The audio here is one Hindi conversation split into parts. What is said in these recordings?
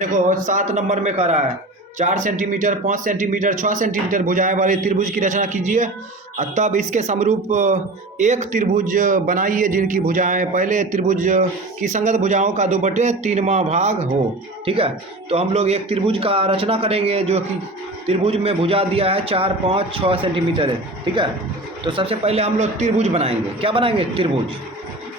देखो 7 नंबर में करा है 4 सेंटीमीटर 5 सेंटीमीटर 6 सेंटीमीटर भुजाएं वाले त्रिभुज की रचना कीजिए और तब इसके समरूप एक त्रिभुज बनाइए जिनकी भुजाएं पहले त्रिभुज की संगत भुजाओं का 2/3वां भाग हो। ठीक है, तो हम लोग एक त्रिभुज का रचना करेंगे जो कि त्रिभुज में भुजा दिया है 4 5 6 सेंटीमीटर है। ठीक है, तो सबसे पहले हम लोग त्रिभुज बनाएंगे। क्या बनाएंगे? त्रिभुज।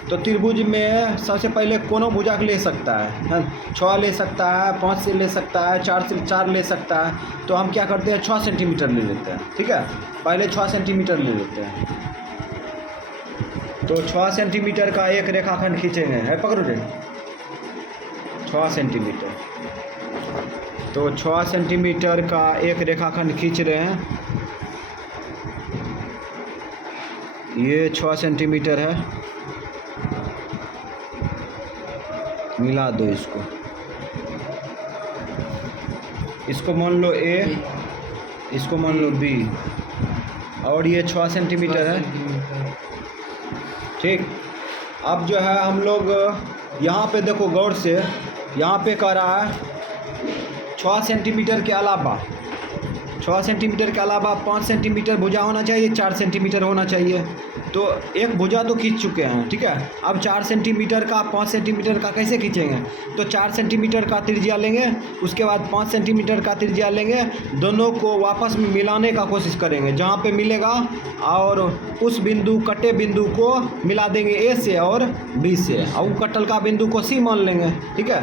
तो त्रिभुज में सबसे पहले कोनो भुजा ले सकता है 6 ले सकता है, 5 से ले सकता है, 4 से 4 ले सकता है। तो हम क्या करते हैं 6 सेंटीमीटर ले लेते हैं। ठीक है, पहले 6 सेंटीमीटर ले लेते हैं। तो 6 सेंटीमीटर का एक रेखाखंड खींचेंगे। है पकड़ो रे 6 सेंटीमीटर। तो 6 सेंटीमीटर का एक रेखाखंड खींच रहे हैं। ये 6 सेंटीमीटर है, मिला दो इसको। इसको मान लो ए, इसको मान लो बी, और ये 6 सेंटीमीटर है। ठीक, अब जो है हम लोग यहाँ पे देखो गौर से, यहाँ पे कह रहा है 6 सेंटीमीटर के अलावा 6 सेंटीमीटर के अलावा 5 सेंटीमीटर भुजा होना चाहिए, 4 सेंटीमीटर होना चाहिए। तो एक भुजा तो खींच चुके हैं। ठीक है, अब 4 सेंटीमीटर का 5 सेंटीमीटर का कैसे खींचेंगे? तो 4 सेंटीमीटर का त्रिज्या लेंगे, उसके बाद 5 सेंटीमीटर का त्रिज्या लेंगे, दोनों को वापस में मिलाने का कोशिश करेंगे जहाँ पे मिलेगा, और उस बिंदु कटे बिंदु को मिला देंगे ए से और बी से, और कटल का बिंदु को सी मान लेंगे। ठीक है,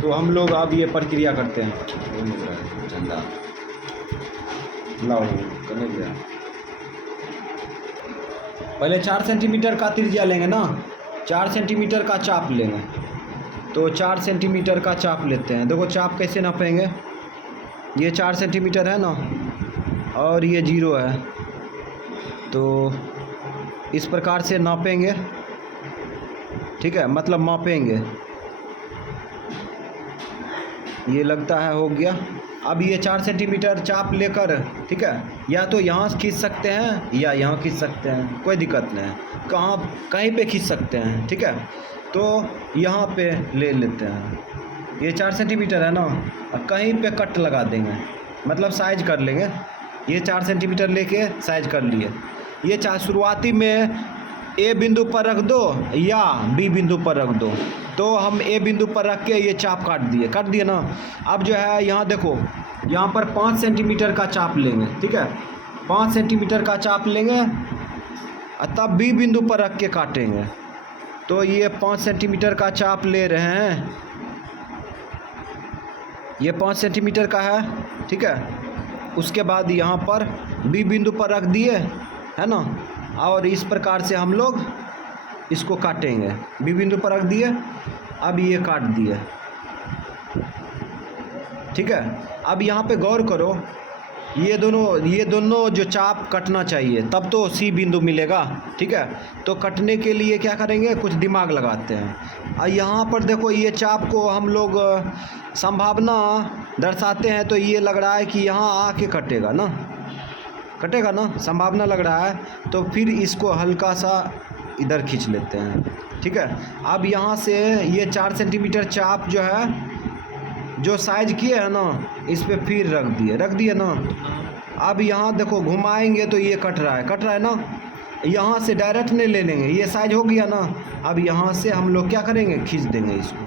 तो हम लोग अब ये प्रक्रिया करते हैं। झंडा लाओ करने दिया। पहले 4 सेंटीमीटर का त्रिज्या लेंगे ना, 4 सेंटीमीटर का चाप लेंगे। तो 4 सेंटीमीटर का चाप लेते हैं। देखो चाप कैसे नापेंगे, ये 4 सेंटीमीटर है ना, और ये 0 है। तो इस प्रकार से नापेंगे। ठीक है, मतलब मापेंगे। ये लगता है हो गया। अब ये 4 सेंटीमीटर चाप लेकर, ठीक है, या तो यहाँ खींच सकते हैं या यहाँ खींच सकते हैं, कोई दिक्कत नहीं है, कहीं पे खींच सकते हैं। ठीक है, तो यहाँ पे ले लेते हैं। ये 4 सेंटीमीटर है ना, कहीं पे कट लगा देंगे, मतलब साइज कर लेंगे। ये 4 सेंटीमीटर लेके साइज कर लिए। ये चाहे शुरुआती में ए बिंदु पर रख दो या बी बिंदु पर रख दो। तो हम ए बिंदु पर रख के ये चाप काट दिए ना। अब जो है यहाँ देखो, यहाँ पर 5 सेंटीमीटर का चाप लेंगे। ठीक है, 5 सेंटीमीटर का चाप लेंगे और तब बी बिंदु पर रख के काटेंगे। तो ये 5 सेंटीमीटर का चाप ले रहे हैं, ये 5 सेंटीमीटर का है। ठीक है, उसके बाद यहाँ पर बी बिंदु पर रख दिए, है ना, और इस प्रकार से हम लोग इसको काटेंगे। बी बिंदु पर रख दिए, अब ये काट दिए। ठीक है, अब यहाँ पे गौर करो, ये दोनों जो चाप कटना चाहिए, तब तो सी बिंदु मिलेगा। ठीक है, तो कटने के लिए क्या करेंगे, कुछ दिमाग लगाते हैं। और यहाँ पर देखो ये चाप को हम लोग संभावना दर्शाते हैं, तो ये लग रहा है कि यहाँ आके कटेगा ना, संभावना लग रहा है। तो फिर इसको हल्का सा इधर खींच लेते हैं। ठीक है, अब यहाँ से ये 4 सेंटीमीटर चाप जो है, जो साइज किए हैं ना, इस पे फिर रख दिए ना। अब यहाँ देखो घुमाएंगे तो ये कट रहा है ना, यहाँ से डायरेक्ट नहीं ले लेंगे, ये साइज हो गया ना। अब यहाँ से हम लोग क्या करेंगे, खींच देंगे, इसको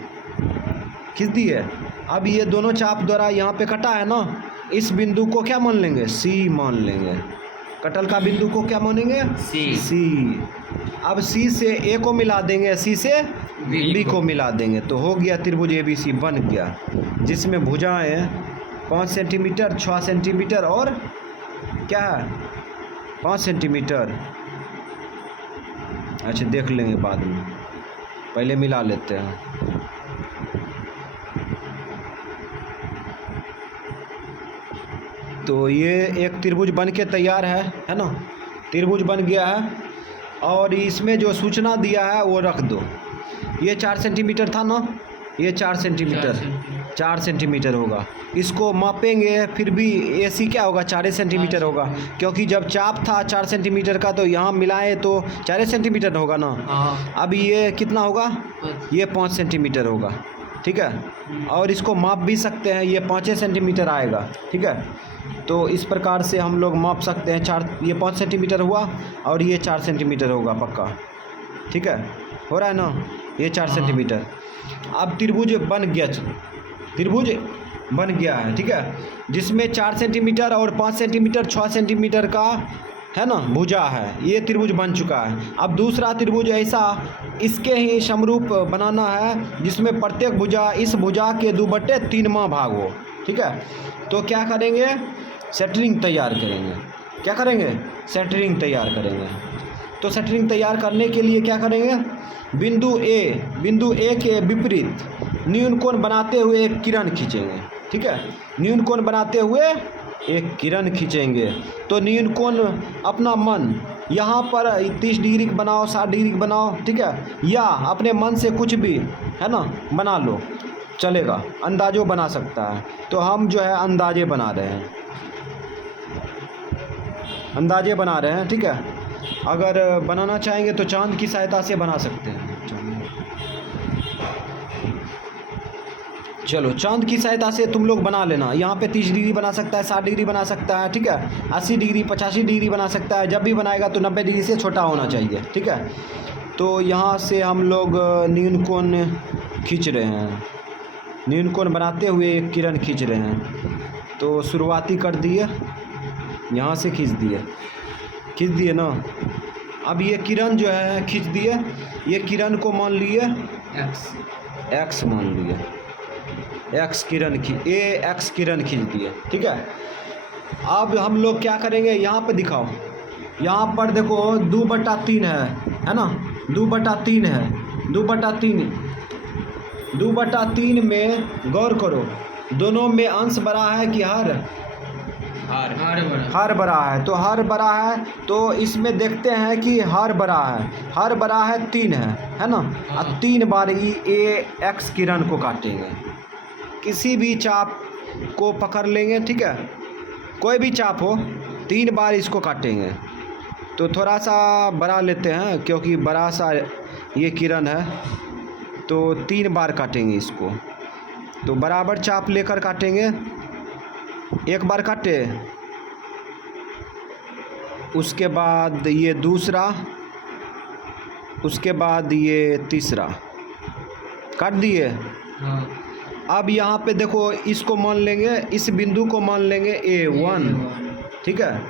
खींच दिए। अब ये दोनों चाप द्वारा यहाँ पे कटा है ना, इस बिंदु को क्या मान लेंगे, सी मान लेंगे। कटल का बिंदु को क्या मानेंगे, सी। अब सी से ए को मिला देंगे, सी से बी को मिला देंगे, तो हो गया त्रिभुज ABC बन गया, जिसमें भुजाएं 5 सेंटीमीटर 6 सेंटीमीटर और क्या है 5 सेंटीमीटर। अच्छा देख लेंगे बाद में, पहले मिला लेते हैं। तो ये एक त्रिभुज बन के तैयार है ना, त्रिभुज बन गया है। और इसमें जो सूचना दिया है वो रख दो। ये 4 सेंटीमीटर था ना, ये 4 सेंटीमीटर होगा। इसको मापेंगे, फिर भी AC क्या होगा, 4 सेंटीमीटर होगा, क्योंकि जब चाप था 4 सेंटीमीटर का, तो यहाँ मिलाए तो 4 सेंटीमीटर होगा ना। अब ये कितना होगा, ये 5 सेंटीमीटर होगा। ठीक है, और इसको माप भी सकते हैं, ये 5 सेंटीमीटर आएगा, ठीक है। तो इस प्रकार से हम लोग माप सकते हैं, ये 5 सेंटीमीटर हुआ और ये 4 सेंटीमीटर होगा पक्का, ठीक है, हो रहा है ना, ये 4 सेंटीमीटर। अब त्रिभुज बन गया, त्रिभुज बन गया है, ठीक है, जिसमें 4 सेंटीमीटर और 5 सेंटीमीटर 6 सेंटीमीटर का है ना भुजा है, ये त्रिभुज बन चुका है। अब दूसरा त्रिभुज ऐसा इसके ही समरूप बनाना है जिसमें प्रत्येक भुजा इस भुजा के 2/3 भाग हो, ठीक है। तो क्या करेंगे, सेंटरिंग तैयार करेंगे, क्या करेंगे, सेंटरिंग तैयार करेंगे। तो सेंटरिंग तैयार करने के लिए क्या करेंगे, बिंदु ए के विपरीत न्यून कोण बनाते हुए एक किरण खींचेंगे, ठीक है, न्यून कोण बनाते हुए एक किरण खींचेंगे। तो न्यून कोण अपना मन यहाँ पर 30 डिग्री बनाओ, 60 डिग्री बनाओ, ठीक है, या अपने मन से कुछ भी है ना बना लो, चलेगा, अंदाजो बना सकता है। तो हम जो है अंदाजे बना रहे हैं, अंदाजे बना रहे हैं, ठीक है। अगर बनाना चाहेंगे तो चांद की सहायता से बना सकते हैं। चलो चांद की सहायता से तुम लोग बना लेना, यहाँ पे 30 डिग्री बना सकता है, 60 डिग्री बना सकता है, ठीक है, 80 डिग्री 85 डिग्री बना सकता है। जब भी बनाएगा तो 90 डिग्री से छोटा होना चाहिए, ठीक है। तो यहाँ से हम लोग न्यून कोण खींच रहे हैं, न्यून कोण बनाते हुए एक किरण खींच रहे हैं। तो शुरुआती कर दिए, यहाँ से खींच दिए ना। अब ये किरण जो है खींच दिए, ये किरण को मान लिए एक्स मान लिए, एक्स किरण खींच दिए, ठीक है। अब हम लोग क्या करेंगे, यहाँ पे दिखाओ, यहाँ पर देखो 2/3 है ना, 2/3 है, 2/3 में गौर करो, दोनों में अंश बड़ा है कि हर बड़ा है। तो हर बड़ा है, तो इसमें देखते हैं कि हर बड़ा है 3 है ना। अब 3 बार ये एक्स किरण को काटेंगे, किसी भी चाप को पकड़ लेंगे, ठीक है, कोई भी चाप हो, 3 बार इसको काटेंगे। तो थोड़ा सा बड़ा लेते हैं क्योंकि बड़ा सा ये किरण है, तो 3 बार काटेंगे इसको। तो बराबर चाप लेकर काटेंगे, एक बार काटे, उसके बाद ये दूसरा, उसके बाद ये तीसरा काट दिए। अब यहाँ पे देखो, इसको मान लेंगे, इस बिंदु को मान लेंगे A1, ठीक है,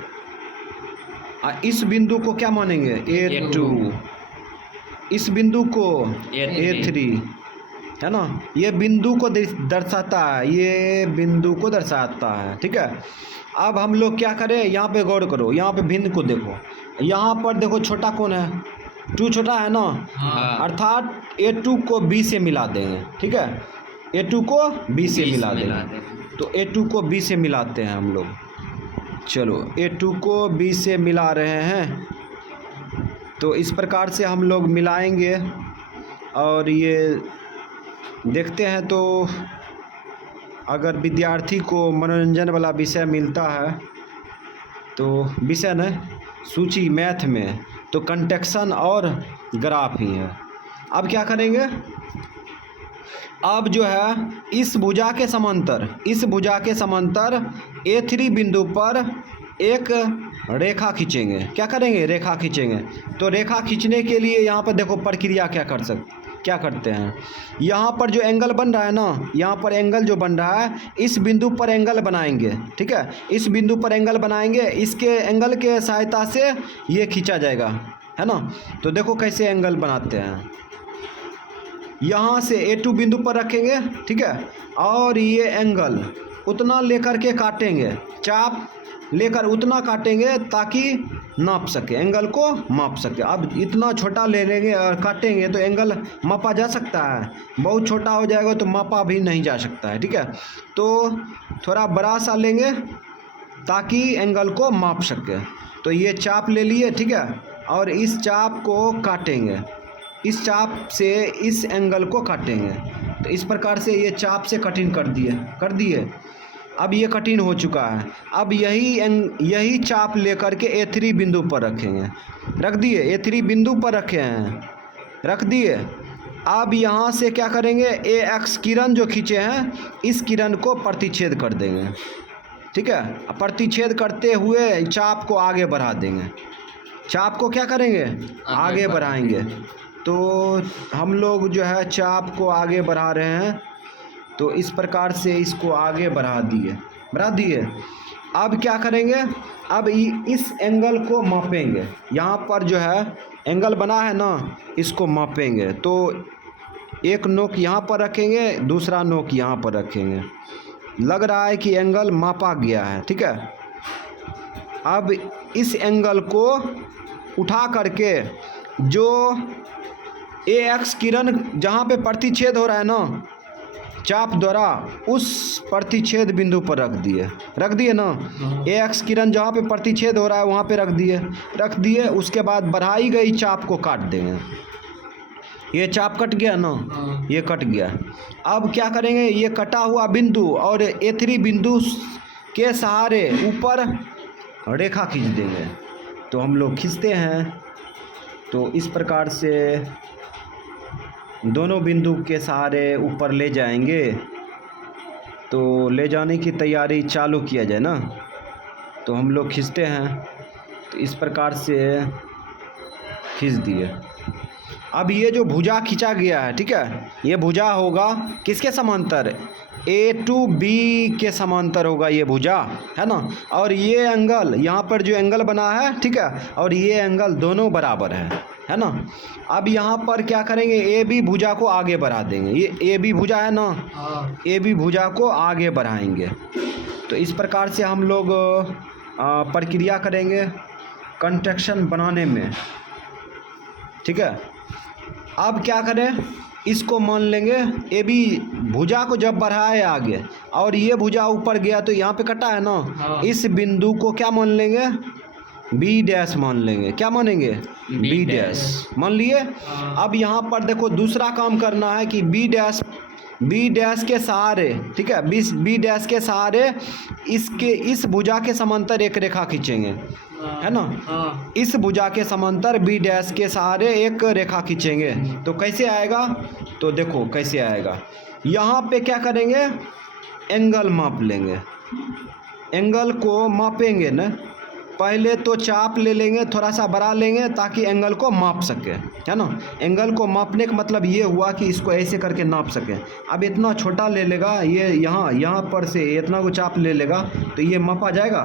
इस बिंदु को क्या मानेंगे A2, इस बिंदु को A3, है ना। ये बिंदु को दर्शाता है, ये बिंदु को दर्शाता है, ठीक है। अब हम लोग क्या करें, यहाँ पे गौर करो, यहाँ पे बिंदु को देखो, यहाँ पर देखो छोटा कौन है, 2 छोटा है ना, अर्थात A2 को B से मिला देंगे, ठीक है, A2 को B से मिला देंगे। तो A2 को B से मिलाते हैं हम लोग, चलो A2 को B से मिला रहे हैं। तो इस प्रकार से हम लोग मिलाएंगे और ये देखते हैं। तो अगर विद्यार्थी को मनोरंजन वाला विषय मिलता है, तो विषय न सूची मैथ में, तो कंटेक्शन और ग्राफ ही है। अब क्या करेंगे, अब जो है इस भुजा के समांतर A3 बिंदु पर एक रेखा खींचेंगे। क्या करेंगे, रेखा खींचेंगे। तो रेखा खींचने के लिए यहाँ पर देखो प्रक्रिया क्या करते हैं। यहाँ पर जो एंगल बन रहा है ना, यहाँ पर एंगल जो बन रहा है, इस बिंदु पर एंगल बनाएंगे, ठीक है, इस बिंदु पर एंगल बनाएंगे, इसके एंगल के सहायता से ये खींचा जाएगा, है ना। तो देखो कैसे एंगल बनाते हैं, यहाँ से A2 बिंदु पर रखेंगे, ठीक है, और ये एंगल उतना लेकर के काटेंगे, चाप लेकर उतना काटेंगे ताकि नाप सके, एंगल को माप सके। अब इतना छोटा ले लेंगे और काटेंगे तो एंगल मापा जा सकता है, बहुत छोटा हो जाएगा तो मापा भी नहीं जा सकता है, ठीक है। तो थोड़ा बड़ा सा लेंगे ताकि एंगल को माप सके। तो ये चाप ले लिए, ठीक है, और इस चाप को काटेंगे, इस चाप से इस एंगल को काटेंगे। तो इस प्रकार से ये चाप से कटिंग कर दिए। अब ये कटिंग हो चुका है। अब यही चाप लेकर के A3 बिंदु पर रखेंगे, रख दिए, A3 बिंदु पर रखे हैं, रख दिए। अब यहाँ से क्या करेंगे, ए एक्स किरण जो खींचे हैं इस किरण को प्रतिच्छेद कर देंगे, ठीक है। प्रतिच्छेद करते हुए चाप को आगे बढ़ा देंगे, चाप को क्या करेंगे, आगे बढ़ाएंगे। तो हम लोग जो है चाप को आगे बढ़ा रहे हैं, तो इस प्रकार से इसको आगे बढ़ा दिए। अब क्या करेंगे, अब इस एंगल को मापेंगे, यहाँ पर जो है एंगल बना है ना, इसको मापेंगे। तो एक नोक यहाँ पर रखेंगे, दूसरा नोक यहाँ पर रखेंगे, लग रहा है कि एंगल मापा गया है, ठीक है। अब इस एंगल को उठा करके जो ए एक्स किरण जहाँ पे प्रतिच्छेद हो रहा है ना चाप द्वारा, उस प्रतिच्छेद बिंदु पर रख दिए ना। ए एक्स किरण जहाँ पे प्रतिच्छेद हो रहा है वहाँ पे रख दिए। उसके बाद बढ़ाई गई चाप को काट देंगे। ये चाप कट गया ना, ये कट गया। अब क्या करेंगे, ये कटा हुआ बिंदु और ए3 बिंदु के सहारे ऊपर रेखा खींच देंगे। तो हम लोग खींचते हैं, तो इस प्रकार से दोनों बिंदु के सहारे ऊपर ले जाएंगे। तो ले जाने की तैयारी चालू किया जाए ना, तो हम लोग खींचते हैं, तो इस प्रकार से खींच दिए। अब ये जो भुजा खींचा गया है, ठीक है, ये भुजा होगा किसके समांतर, ए टू बी के समांतर होगा ये भुजा, है ना। और ये एंगल यहाँ पर जो एंगल बना है, ठीक है, और ये एंगल दोनों बराबर है ना। अब यहाँ पर क्या करेंगे, ए बी भुजा को आगे बढ़ा देंगे। ये ए बी भुजा है ना, ए बी भुजा को आगे बढ़ाएंगे। तो इस प्रकार से हम लोग प्रक्रिया करेंगे कंस्ट्रक्शन बनाने में, ठीक है। अब क्या करें, इसको मान लेंगे ए बी भुजा को जब बढ़ाए आगे और ये भुजा ऊपर गया तो यहाँ पे कटा है ना, इस बिंदु को क्या मान लेंगे, बी डैश मान लेंगे। क्या मानेंगे, बी डैश मान लिए। अब यहाँ पर देखो दूसरा काम करना है कि बी डैश के सहारे, ठीक है, बी डैश के सहारे इस भुजा के समांतर एक रेखा खींचेंगे, है ना। इस भुजा के समांतर बी डैश के सहारे एक रेखा खींचेंगे। तो कैसे आएगा, तो देखो कैसे आएगा। यहाँ पे क्या करेंगे, एंगल माप लेंगे, एंगल को मापेंगे ना। पहले तो चाप ले लेंगे, थोड़ा सा बड़ा लेंगे ताकि एंगल को माप सके, है ना। एंगल को मापने का मतलब ये हुआ कि इसको ऐसे करके नाप सके। अब इतना छोटा ले लेगा, ये यहाँ पर से इतना को चाप ले लेगा, तो ये मापा जाएगा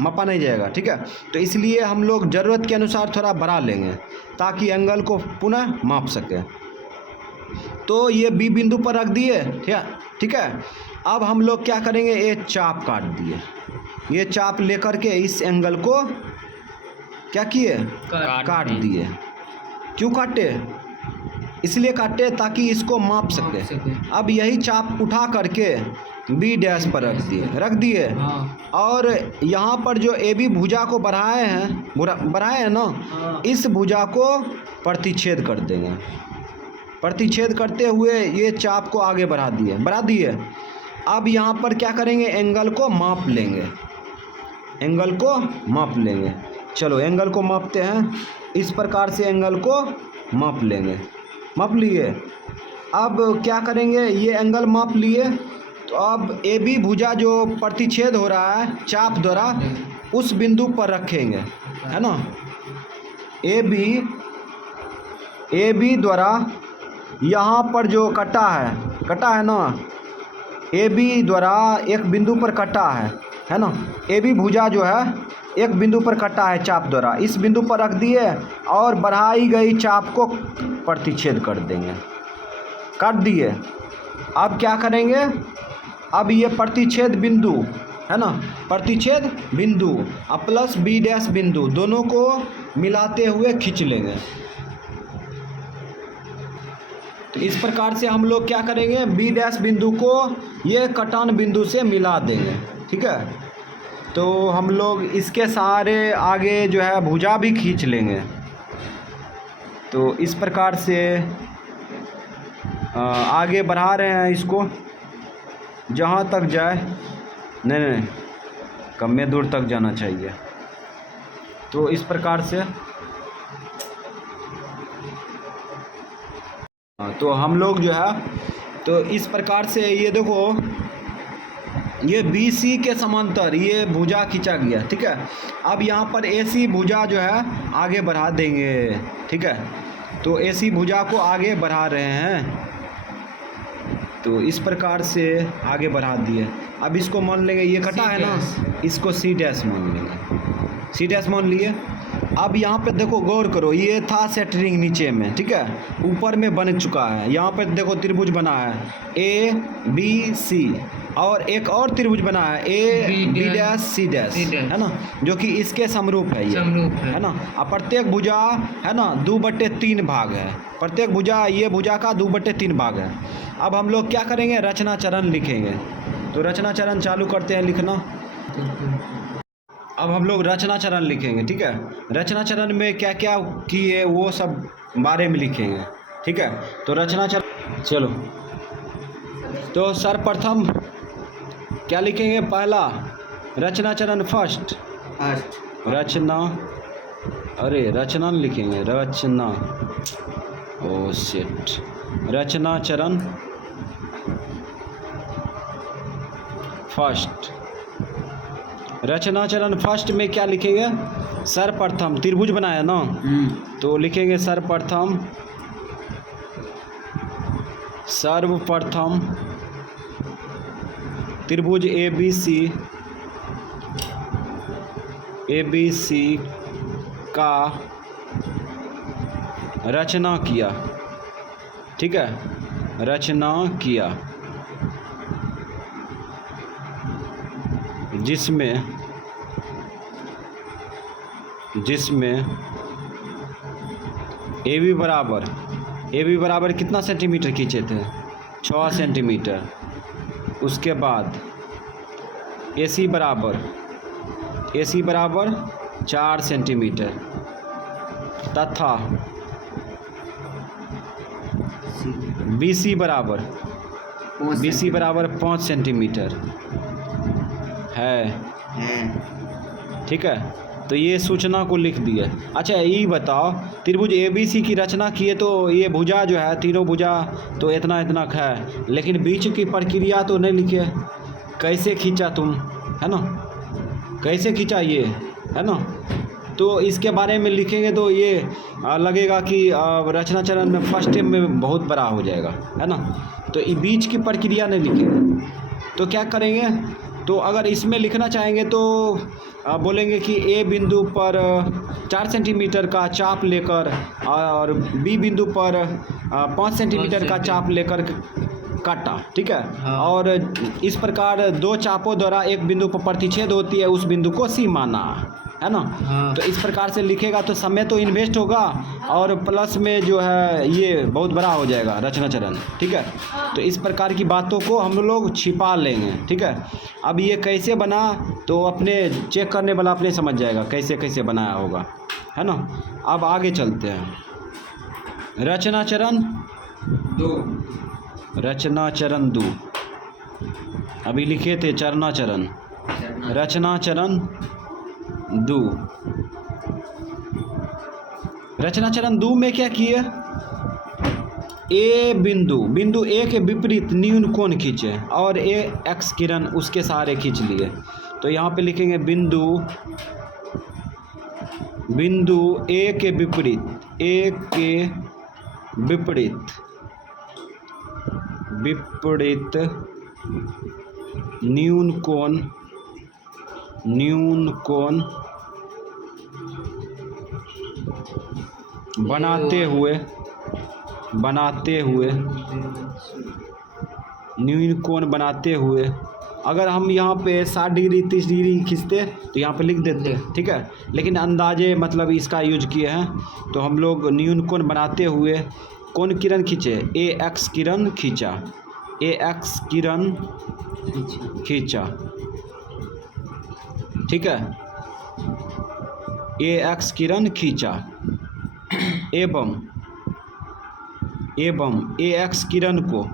मापा नहीं जाएगा, ठीक है। तो इसलिए हम लोग ज़रूरत के अनुसार थोड़ा बड़ा लेंगे ताकि एंगल को पुनः माप सके। तो ये बी बिंदु पर रख दिए, ठीक है। अब हम लोग क्या करेंगे, ये चाप काट दिए। ये चाप लेकर के इस एंगल को क्या किए, काट दिए। क्यों काटे, इसलिए काटे ताकि इसको माप सके। अब यही चाप उठा करके बी डैश पर रख दिए। और यहाँ पर जो ए बी भुजा को बढ़ाए हैं ना, इस भुजा को प्रतिच्छेद कर देंगे। प्रतिच्छेद करते हुए ये चाप को आगे बढ़ा दिए। अब यहाँ पर क्या करेंगे, एंगल को माप लेंगे। चलो एंगल को मापते हैं। इस प्रकार से एंगल को माप लेंगे। माप लिए। अब क्या करेंगे, ये एंगल माप लिए, तो अब ए बी भुजा जो प्रतिच्छेद हो रहा है चाप द्वारा, उस बिंदु पर रखेंगे, है ना। ए बी द्वारा यहाँ पर जो कटा है ना, ए बी द्वारा एक बिंदु पर कटा है ना। ए बी भुजा जो है एक बिंदु पर कटा है चाप द्वारा, इस बिंदु पर रख दिए और बढ़ाई गई चाप को प्रतिच्छेद कर देंगे, काट दिए। अब क्या करेंगे, अब ये प्रतिच्छेद बिंदु है ना, प्रतिच्छेद बिंदु अब प्लस बी डैश बिंदु दोनों को मिलाते हुए खींच लेंगे। तो इस प्रकार से हम लोग क्या करेंगे, बी डैश बिंदु को ये कटान बिंदु से मिला देंगे, ठीक है। तो हम लोग इसके सहारे आगे जो है भुजा भी खींच लेंगे। तो इस प्रकार से आगे बढ़ा रहे हैं इसको, जहाँ तक जाए, नहीं कम दूर तक जाना चाहिए। तो इस प्रकार से तो हम लोग जो है तो इस प्रकार से ये देखो, ये बी सी के समांतर ये भुजा खींचा गया, ठीक है। अब यहाँ पर ए सी भुजा जो है आगे बढ़ा देंगे, ठीक है। तो ए सी भुजा को आगे बढ़ा रहे हैं, तो इस प्रकार से आगे बढ़ा दिए। अब इसको मान लेंगे, ये कटा है ना, इसको सी डैश मान लेंगे, सी डैश मान लिए। अब यहाँ पे देखो गौर करो, ये था सेंटरिंग नीचे में, ठीक है, ऊपर में बन चुका है। यहाँ पे देखो त्रिभुज बना है ए बी सी, और एक और त्रिभुज बना है A B dash C dash, है ना, जो कि इसके समरूप है, ये है ना। अब प्रत्येक भुजा है ना 2/3 भाग है, प्रत्येक भुजा, ये भुजा का 2/3 भाग है। अब हम लोग क्या करेंगे, रचना चरण लिखेंगे। तो रचना चरण चालू करते हैं लिखना। अब हम लोग रचना चरण लिखेंगे, ठीक है। रचना चरण में क्या क्या किए वो सब बारे में लिखेंगे, ठीक है। तो रचना चरण, चलो तो सर्वप्रथम क्या लिखेंगे, पहला रचना चरण फर्स्ट रचना, अरे रचना लिखेंगे, रचना, ओ शिट, रचना चरण फर्स्ट। रचना चरण फर्स्ट में क्या लिखेंगे, सर्वप्रथम त्रिभुज बनाया ना, तो लिखेंगे सर्वप्रथम, सर्वप्रथम त्रिभुज ए बी सी का रचना किया, ठीक है, रचना किया, जिसमें ए बी बराबर कितना सेंटीमीटर खींचे थे, 6 सेंटीमीटर। उसके बाद ए सी बराबर 4 सेंटीमीटर, तथा बी सी बराबर 5 सेंटीमीटर है, ठीक है। तो ये सूचना को लिख दिए। अच्छा ये बताओ, त्रिभुज ए बी सी की रचना किए तो ये भुजा जो है, तीनों भुजा तो इतना इतना है, लेकिन बीच की प्रक्रिया तो नहीं लिखे, कैसे खींचा तुम, है ना, कैसे खींचा ये, है ना। तो इसके बारे में लिखेंगे तो ये लगेगा कि रचना चरण में फर्स्ट में बहुत बड़ा हो जाएगा, है ना। तो ये बीच की प्रक्रिया नहीं लिखेंगे, तो क्या करेंगे, तो अगर इसमें लिखना चाहेंगे तो बोलेंगे कि ए बिंदु पर 4 सेंटीमीटर का चाप लेकर और बी बिंदु पर 5 सेंटीमीटर का चाप लेकर काटा, ठीक है। हाँ। और इस प्रकार 2 चापों द्वारा एक बिंदु पर प्रतिच्छेद होती है, उस बिंदु को सी माना, है ना। हाँ। तो इस प्रकार से लिखेगा तो समय तो इन्वेस्ट होगा और प्लस में जो है ये बहुत बड़ा हो जाएगा रचना चरण, ठीक है। तो इस प्रकार की बातों को हम लोग छिपा लेंगे, ठीक है। अब ये कैसे बना तो अपने चेक करने वाला अपने समझ जाएगा कैसे कैसे बनाया होगा, है ना। अब आगे चलते हैं, रचना चरण 2, अभी लिखे थे चरना चरण, रचना चरण 2। रचना चरण 2 में क्या किए, ए बिंदु ए के विपरीत न्यून कोण खींचे और ए एक्स किरण उसके सहारे खींच लिए। तो यहाँ पे लिखेंगे बिंदु ए के विपरीत न्यून कोण बनाते हुए न्यून कोण बनाते हुए, अगर हम यहाँ पे 60 डिग्री 30 डिग्री खींचते तो यहाँ पे लिख देते, ठीक है। लेकिन अंदाजे मतलब इसका यूज किए हैं, तो हम लोग न्यून कोण बनाते हुए कौन किरण खींचे, ए एक्स किरण खींचा, ठीक है, ए एक्स किरण खींचा एवं ए एक्स किरण को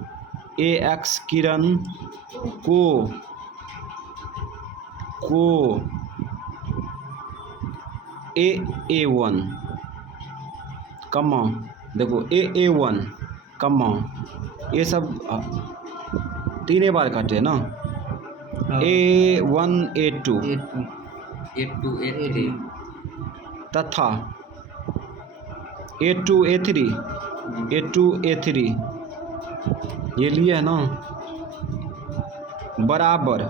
A1 कमा, देखो A1 कम्मा, ये सब तीन बार काटे ना। A1 A2 A2 A3 तथा A2 A3 A2 A3 ये लिए है ना। बराबर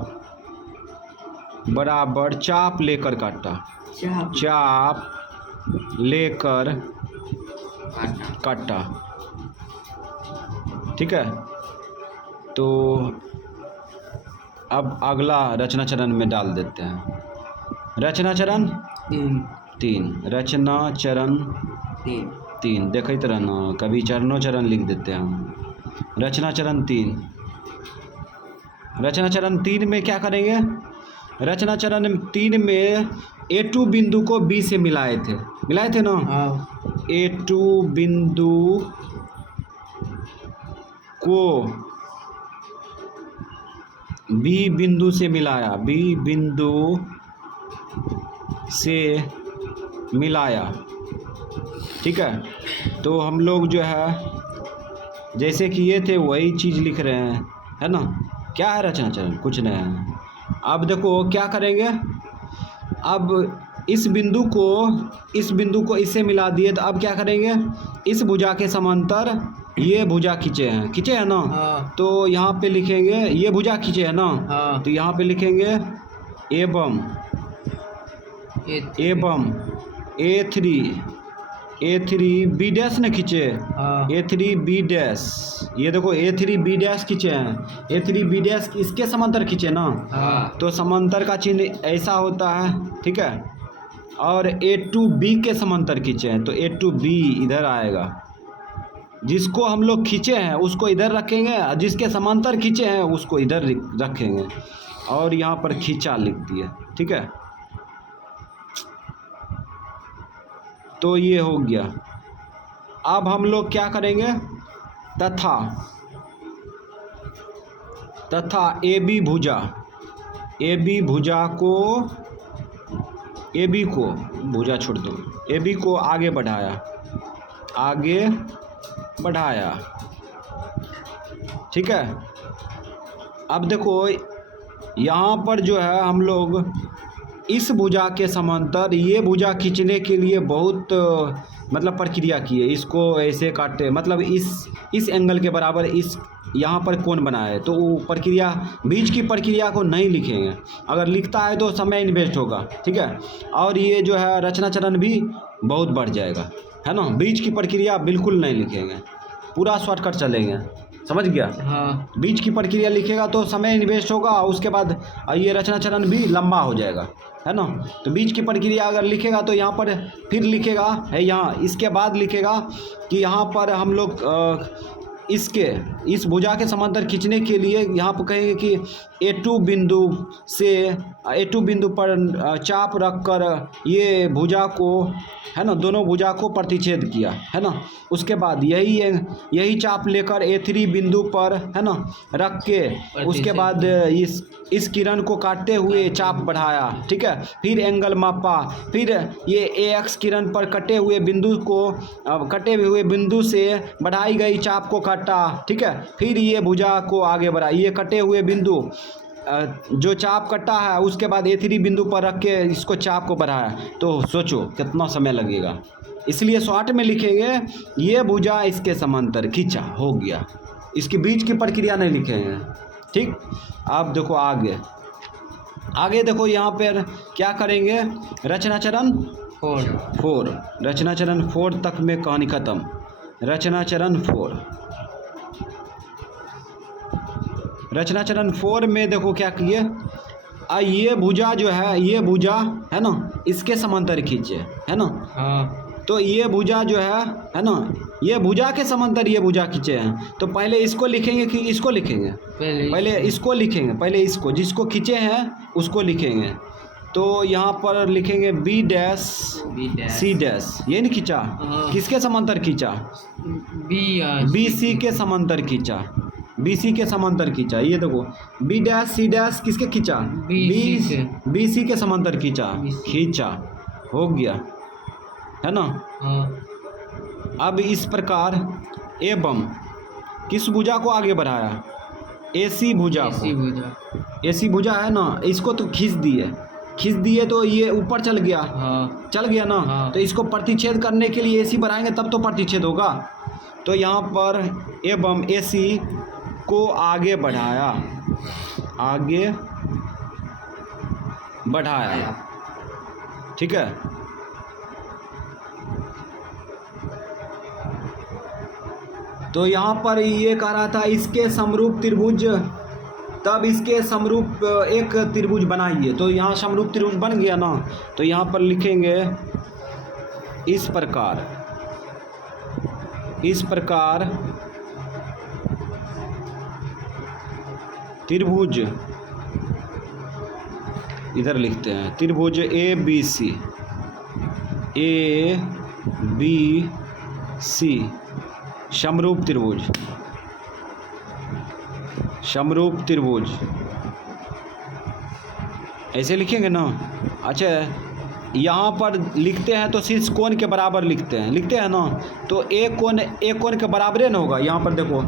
बराबर चाप लेकर काटा, चाप लेकर काटा। ठीक है, तो अब अगला रचना चरण में डाल देते हैं। रचना चरण 3 रचना चरण 3 देखते रहना, कभी चरणों चरण लिख देते हैं हम। रचना चरण 3, रचना चरण 3 में क्या करेंगे? रचना चरण 3 में A2 बिंदु को B से मिलाए थे ना। A2 बिंदु को B बिंदु से मिलाया, B बिंदु से मिलाया। ठीक है, तो हम लोग जो है जैसे कि ये थे वही चीज़ लिख रहे हैं, है ना। क्या है रचना चरण? कुछ नहीं है। अब देखो क्या करेंगे, अब इस बिंदु को इससे मिला दिए, तो अब क्या करेंगे? इस भुजा के समांतर ये भुजा खींचे हैं ना। तो यहाँ पे लिखेंगे, ये भुजा खींचे है ना। तो यहाँ पे लिखेंगे एवं A3 B डैश ने खींचे, A3 B डैश, ये देखो A3 B डैश खींचे हैं, A3 B डैश इसके समांतर खींचे ना। तो समांतर का चिन्ह ऐसा होता है, ठीक है। और A2 B के समांतर खींचे हैं, तो A2 B इधर आएगा। जिसको हम लोग खींचे हैं उसको इधर रखेंगे, जिसके समांतर खींचे हैं उसको इधर रखेंगे, और यहाँ पर खींचा लिख दिया। ठीक है, तो ये हो गया। अब हम लोग क्या करेंगे? तथा AB भुजा को भुजा छोड़ दो, AB को आगे बढ़ाया। ठीक है, अब देखो यहाँ पर जो है हम लोग इस भुजा के समांतर ये भुजा खींचने के लिए बहुत मतलब प्रक्रिया किए। इसको ऐसे काटे, मतलब इस एंगल के बराबर इस यहाँ पर कोण बनाए, तो वो प्रक्रिया, बीच की प्रक्रिया को नहीं लिखेंगे। अगर लिखता है तो समय इन्वेस्ट होगा। ठीक है, और ये जो है रचना चरण भी बहुत बढ़ जाएगा, है ना। बीच की प्रक्रिया बिल्कुल नहीं लिखेंगे, पूरा शॉर्टकट चलेंगे। समझ गया? हाँ। बीच की प्रक्रिया लिखेगा तो समय इन्वेस्ट होगा, उसके बाद ये रचना चरण भी लंबा हो जाएगा, है ना। तो बीच की प्रक्रिया अगर लिखेगा तो यहाँ पर फिर लिखेगा है, यहाँ इसके बाद लिखेगा कि यहाँ पर हम लोग इस भुजा के समांतर खींचने के लिए यहाँ पर कहेंगे कि A2 बिंदु पर चाप रखकर ये भुजा को, है ना, दोनों भुजा को प्रतिच्छेद किया, है ना। उसके बाद यही चाप लेकर A3 बिंदु पर, है ना, रख के उसके बाद इस किरण को काटते हुए चाप बढ़ाया। ठीक है, फिर एंगल मापा, फिर ये AX किरण पर कटे हुए बिंदु से बढ़ाई गई चाप को काटा। ठीक है, फिर ये भुजा को आगे बढ़ा, ये कटे हुए बिंदु जो चाप कटा है उसके बाद A3 बिंदु पर रख के इसको चाप को बढ़ाया। तो सोचो कितना समय लगेगा, इसलिए शॉर्ट में लिखेंगे ये भुजा इसके समांतर खींचा, हो गया। इसके बीच की प्रक्रिया नहीं लिखेंगे। ठीक, अब देखो आगे देखो यहाँ पर क्या करेंगे? रचना चरण 4 रचना चरण 4 तक में कहानी खत्म। रचना चरण 4 में देखो क्या किए, ये भुजा जो है, ये भुजा है ना, इसके समांतर खींचे, है ना। हाँ। तो ये भुजा जो है ना, ये भुजा के समांतर ये भुजा खींचे हैं। तो पहले इसको लिखेंगे कि इसको लिखेंगे? पहले इसको लिखेंगे, पहले इसको, जिसको खींचे हैं उसको लिखेंगे। तो यहाँ पर लिखेंगे B डैश C डैश, ये नहीं खींचा, किसके समांतर खींचा? BC के समांतर खींचा, BC के समांतर खींचा। ये देखो B डैश C डैश किसके खींचा? BC के समांतर खींचा, हो गया, है ना। अब इस प्रकार एवं किस भुजा को आगे बढ़ाया? AC भुजा ऐसी को। भुजा। AC भुजा है ना, इसको तो खींच दिए तो ये ऊपर चल गया, हाँ चल गया ना। हाँ। तो इसको प्रतिच्छेद करने के लिए AC बढ़ाएंगे तब तो प्रतिच्छेद होगा। तो यहाँ पर एवं AC को आगे बढ़ाया, आगे बढ़ाया, ठीक है। तो यहाँ पर ये कह रहा था इसके समरूप त्रिभुज, तब इसके समरूप एक त्रिभुज बनाइए। तो यहाँ समरूप त्रिभुज बन गया ना, तो यहाँ पर लिखेंगे इस प्रकार त्रिभुज, इधर लिखते हैं त्रिभुज ABC समरूप त्रिभुज ऐसे लिखेंगे ना। अच्छा, यहाँ पर लिखते हैं तो शीर्ष कोण के बराबर लिखते हैं ना। तो एक कोण के बराबर न होगा। यहाँ पर देखो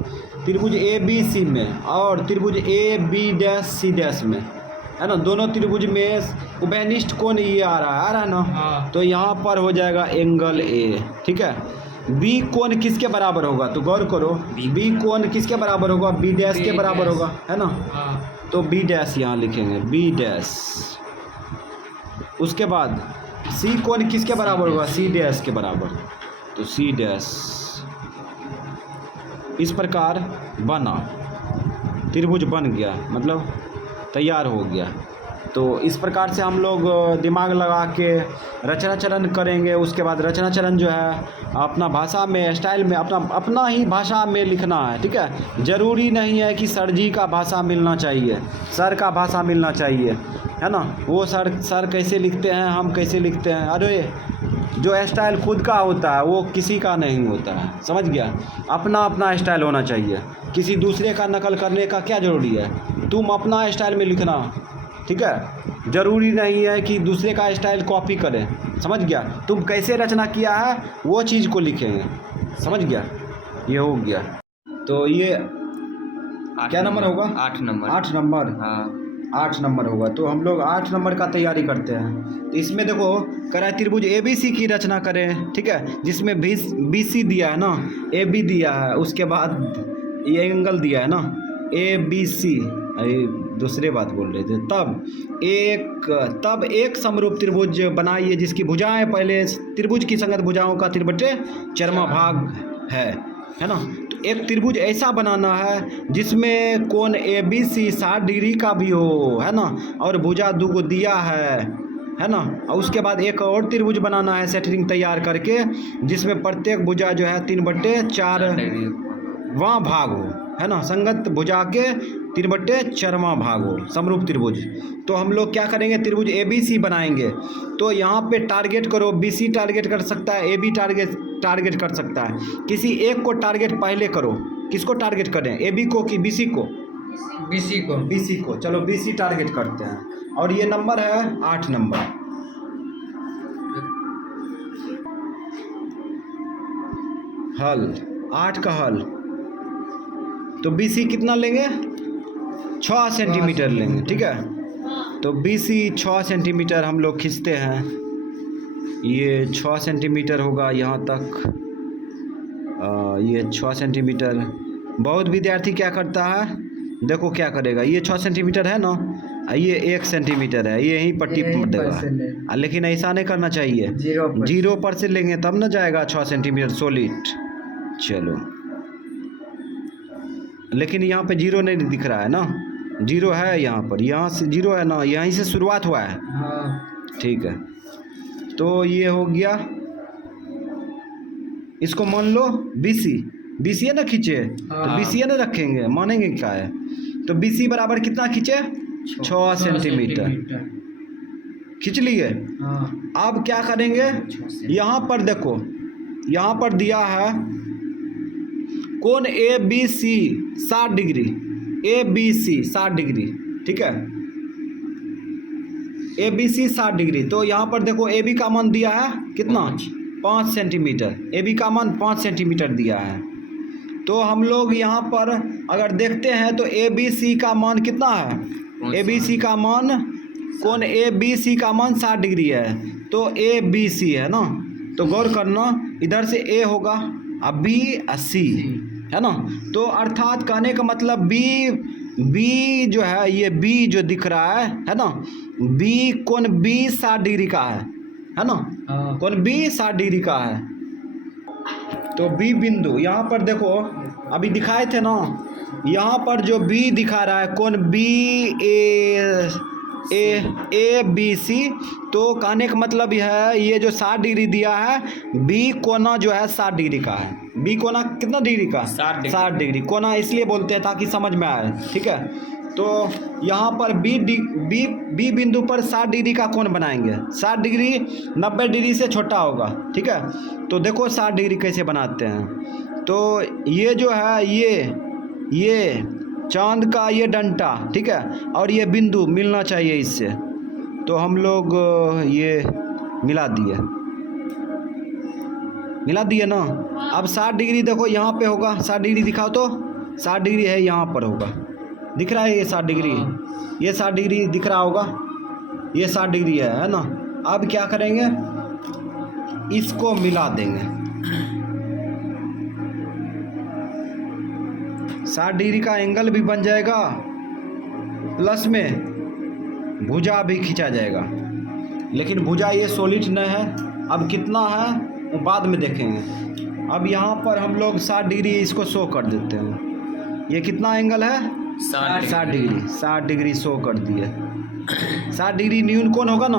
त्रिभुज ABC में और त्रिभुज AB'C' में, है ना, दोनों त्रिभुज में उभयनिष्ठ कोण ये आ रहा है ना। हाँ। तो यहाँ पर हो जाएगा एंगल A, ठीक है। B कोण किसके बराबर होगा? तो गौर करो, B कोण किसके बराबर होगा? B' के बराबर होगा, है ना। हाँ। तो B' यहाँ लिखेंगे, B'। उसके बाद C कोण किसके बराबर होगा? C' के बराबर। तो C'। इस प्रकार बना, त्रिभुज बन गया, मतलब तैयार हो गया। तो इस प्रकार से हम लोग दिमाग लगा के रचना चरण करेंगे। उसके बाद रचना चरण जो है अपना भाषा में, स्टाइल में, अपना ही भाषा में लिखना है, ठीक है। ज़रूरी नहीं है कि सर जी का भाषा मिलना चाहिए, सर का भाषा मिलना चाहिए, है ना। वो सर कैसे लिखते हैं, हम कैसे लिखते हैं, अरे जो स्टाइल खुद का होता है वो किसी का नहीं होता है, समझ गया। अपना स्टाइल होना चाहिए, किसी दूसरे का नकल करने का क्या ज़रूरी है। तुम अपना स्टाइल में लिखना, ठीक है। ज़रूरी नहीं है कि दूसरे का स्टाइल कॉपी करें, समझ गया। तुम कैसे रचना किया है वो चीज़ को लिखेंगे, समझ गया। ये हो गया। तो ये क्या नंबर होगा? 8 नंबर। 8 नंबर, हाँ 8 नंबर होगा। तो हम लोग 8 नंबर का तैयारी करते हैं। तो इसमें देखो कह त्रिभुज ABC की रचना करें, ठीक है, जिसमें BC दिया है ना, AB दिया है, उसके बाद ये एंगल दिया है ना ABC, अरे दूसरे बात बोल रहे थे। तब एक समरूप त्रिभुज बनाइए जिसकी भुजाएं पहले त्रिभुज की संगत भुजाओं का त्रिबट्टे चरमा भाग है ना। तो एक त्रिभुज ऐसा बनाना है जिसमें कोण ABC 60 डिग्री का भी हो, है ना, और भुजा 2 दिया है ना। और उसके बाद एक और त्रिभुज बनाना है सेंटरिंग तैयार करके, जिसमें प्रत्येक भुजा जो है 3/4 वां भाग हो, है ना, संगत भुजा के 3/4वां भाग हो, समरूप त्रिभुज। तो हम लोग क्या करेंगे, त्रिभुज ABC बनाएंगे। तो यहाँ पे टारगेट करो, BC टारगेट कर सकता है, AB टारगेट कर सकता है। किसी एक को टारगेट पहले करो। किसको टारगेट करें, AB को कि BC को? BC को। चलो BC टारगेट करते हैं। और ये नंबर है 8 नंबर। हल 8 का हल। तो BC कितना लेंगे? 6 सेंटीमीटर लेंगे, ठीक है। तो BC 6 सेंटीमीटर हम लोग खींचते हैं। ये 6 सेंटीमीटर होगा यहाँ तक। ये 6 सेंटीमीटर। बहुत विद्यार्थी क्या करता है, देखो क्या करेगा, ये 6 सेंटीमीटर है ना, ये 1 सेंटीमीटर है, ये यहीं पट्टी पर देगा। लेकिन ऐसा नहीं करना चाहिए, 0% लेंगे तब ना जाएगा 6 सेंटीमीटर सॉलिड। चलो, लेकिन यहाँ पे 0 नहीं दिख रहा है ना, 0 है यहाँ पर, यहाँ से 0 है ना, यहीं से शुरुआत हुआ है। हाँ। ठीक है, तो ये हो गया। इसको मान लो BC है ना खींचे, तो BC है ना रखेंगे, मानेंगे क्या है। तो BC बराबर कितना खींचे, 6 सेंटीमीटर खींच लिए। हाँ। अब क्या करेंगे, यहाँ पर देखो, यहाँ पर दिया है कोण ABC 60 डिग्री, ABC 60 डिग्री, ठीक है, ABC 60 डिग्री। तो यहाँ पर देखो AB का मान दिया है कितना, 5 सेंटीमीटर। AB का मान 5 सेंटीमीटर दिया है। तो हम लोग यहाँ पर अगर देखते हैं तो ए बी सी का मान कितना है? ए बी सी का मान कौन? ए बी सी का मान 60 डिग्री है, तो ए बी सी है ना। तो गौर करना, इधर से ए होगा, अब बी सी है ना। तो अर्थात कहने का मतलब बी जो है, ये बी जो दिख रहा है ना, बी कौन? बी 60 डिग्री का है ना। कौन? बी 60 डिग्री का है। तो बी बिंदु यहाँ पर देखो, अभी दिखाए थे ना, यहाँ पर जो बी दिखा रहा है कौन? B A B C. तो कहने का मतलब यह है, ये जो 60 डिग्री दिया है, बी कोना जो है 60 डिग्री का है। बी कोना कितना डिग्री का? 60 डिग्री। कोना इसलिए बोलते हैं ताकि समझ में आए, ठीक है। तो यहाँ पर बी बिंदु पर 60 डिग्री का कोण बनाएंगे। 60 डिग्री 90 डिग्री से छोटा होगा, ठीक है। तो देखो 60 डिग्री कैसे बनाते हैं। तो ये जो है, ये चांद का ये डंटा, ठीक है, और ये बिंदु मिलना चाहिए इससे। तो हम लोग ये मिला दिए ना। अब 60 डिग्री देखो यहाँ पे होगा, 60 डिग्री दिखाओ तो, 60 डिग्री है यहाँ पर होगा, दिख रहा है ये 60 डिग्री, ये 60 डिग्री दिख रहा होगा, ये 60 डिग्री है ना। अब क्या करेंगे, इसको मिला देंगे। 60 डिग्री का एंगल भी बन जाएगा, प्लस में भुजा भी खींचा जाएगा। लेकिन भुजा ये सॉलिड नहीं है, अब कितना है वो बाद में देखेंगे। अब यहाँ पर हम लोग 60 डिग्री इसको शो कर देते हैं। ये कितना एंगल है? 60 डिग्री। 60 डिग्री शो कर दिए। 60 डिग्री न्यून कोण होगा ना।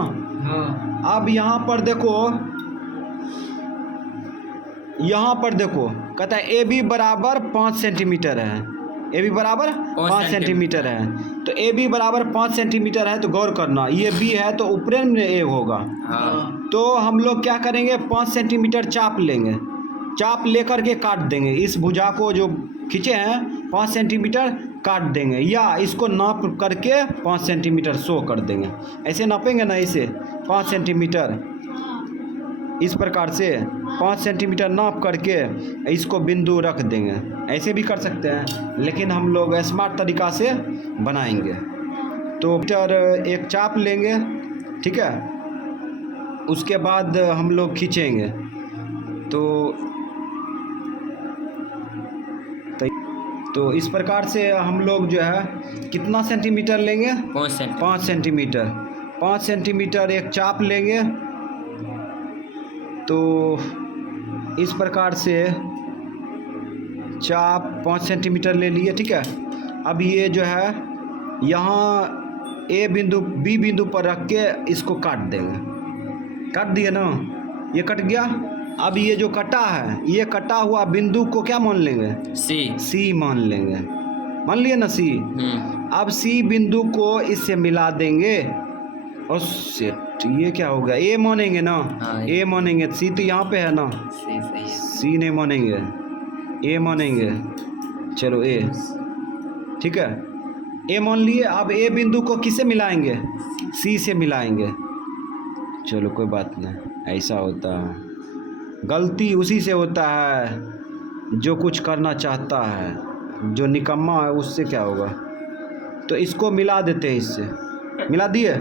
अब यहाँ पर देखो, कहता है ए बी बराबर 5 सेंटीमीटर है। ए बी बराबर 5 सेंटीमीटर है। तो ए बी बराबर 5 सेंटीमीटर है, तो गौर करना, ये बी है तो ऊपर में ए होगा। तो हम लोग क्या करेंगे, 5 सेंटीमीटर चाप लेंगे, चाप लेकर के काट देंगे। इस भुजा को जो खींचे हैं 5 सेंटीमीटर काट देंगे, या इसको नाप करके 5 सेंटीमीटर शो कर देंगे। ऐसे नापेंगे ना, इसे 5 सेंटीमीटर, इस प्रकार से 5 सेंटीमीटर नाप करके इसको बिंदु रख देंगे। ऐसे भी कर सकते हैं, लेकिन हम लोग स्मार्ट तरीक़ा से बनाएंगे। तो एक चाप लेंगे, ठीक है, उसके बाद हम लोग खींचेंगे। तो इस प्रकार से हम लोग जो है कितना सेंटीमीटर लेंगे? 5 सेंटीमीटर। 5 सेंटीमीटर एक चाप लेंगे। तो इस प्रकार से चाप 5 सेंटीमीटर ले लिए, ठीक है। अब ये जो है यहाँ ए बिंदु बी बिंदु पर रख के इसको काट देंगे। काट दिए ना, ये कट गया। अब ये जो कटा है, ये कटा हुआ बिंदु को क्या मान लेंगे? सी मान लेंगे। मान लिए ना सी। अब सी बिंदु को इससे मिला देंगे। और सेट, ये क्या हो गया? ए मानेंगे ना। ए मानेंगे, सी तो यहाँ पे है ना, सी नहीं मानेंगे, ए मानेंगे। चलो ए, ठीक है, ए मान लिए। अब ए बिंदु को किससे मिलाएंगे? सी से मिलाएंगे। चलो कोई बात नहीं, ऐसा होता है, गलती उसी से होता है जो कुछ करना चाहता है, जो निकम्मा है उससे क्या होगा। तो इसको मिला देते हैं, इससे मिला दिए।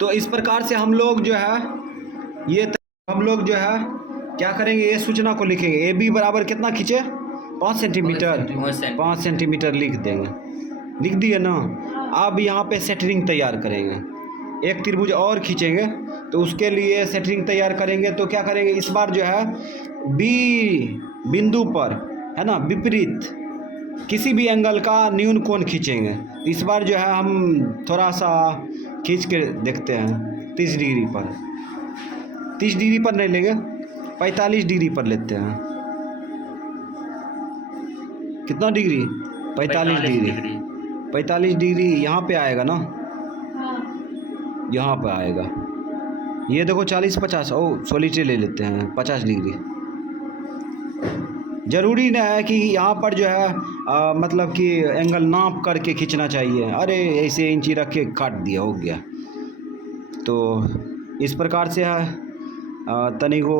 तो इस प्रकार से हम लोग जो है क्या करेंगे, ये सूचना को लिखेंगे। ए बी बराबर कितना खींचे? 5 सेंटीमीटर। 5 सेंटीमीटर लिख देंगे, लिख दिए ना। अब यहाँ पे सेंटरिंग तैयार करेंगे, एक त्रिभुज और खींचेंगे। तो उसके लिए सेंटरिंग तैयार करेंगे। तो क्या करेंगे, इस बार जो है बी बिंदु पर है ना, विपरीत किसी भी एंगल का न्यून कोण खींचेंगे। इस बार जो है हम थोड़ा सा खींच के देखते हैं 30 डिग्री पर। 30 डिग्री पर नहीं लेंगे, 45 डिग्री पर लेते हैं। कितना डिग्री? 45 डिग्री। 45 डिग्री यहाँ पे आएगा ना, यहाँ पे आएगा। ये देखो 40-50, सॉलिड ले लेते हैं 50 डिग्री। ज़रूरी नहीं है कि यहाँ पर जो है मतलब कि एंगल नाप करके खींचना चाहिए। अरे ऐसे इंची रख के काट दिया, हो गया। तो इस प्रकार से है, तनी को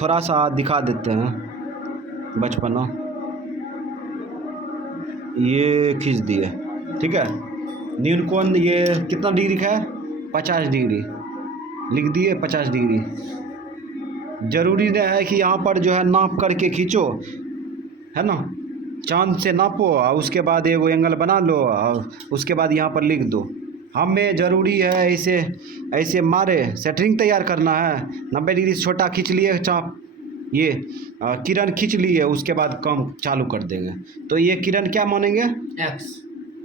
थोड़ा सा दिखा देते हैं। 55 ये खींच दिए, ठीक है। न्यून कोण ये कितना डिग्री का है? 50 डिग्री लिख दिए, 50 डिग्री। ज़रूरी नहीं है कि यहाँ पर जो है नाप करके खींचो, है ना। चांद से नापो और उसके बाद एगो एंगल बना लो और उसके बाद यहाँ पर लिख दो। हमें ज़रूरी है ऐसे ऐसे मारे सेंटरिंग तैयार करना है। 90 डिग्री से छोटा खींच लिए चाप, ये किरण खींच लिए, उसके बाद कम चालू कर देंगे। तो ये किरण क्या मानेंगे?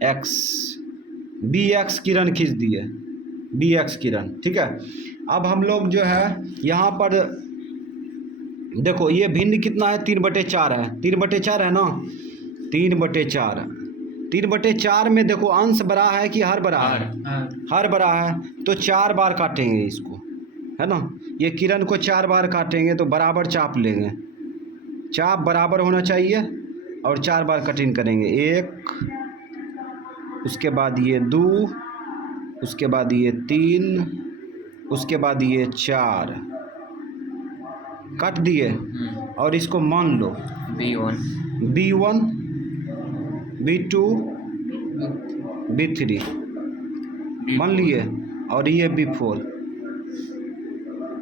एक्स, बी एक्स किरण खींच दिए, बी एक्स किरण, ठीक है। अब हम लोग जो है यहाँ पर देखो ये भिन्न कितना है? 3/4 है, 3/4 है ना, 3/4। 3/4 में देखो अंश बड़ा है कि हर बड़ा है? हर बड़ा है, तो 4 बार काटेंगे इसको, है ना। ये किरण को 4 बार काटेंगे तो बराबर चाप लेंगे, चाप बराबर होना चाहिए और 4 बार कटिंग करेंगे। 1, उसके बाद ये 2, उसके बाद ये 3, उसके बाद ये 4 काट दिए। और इसको मान लो B1, B2, B3 मान लिए, और ये B4।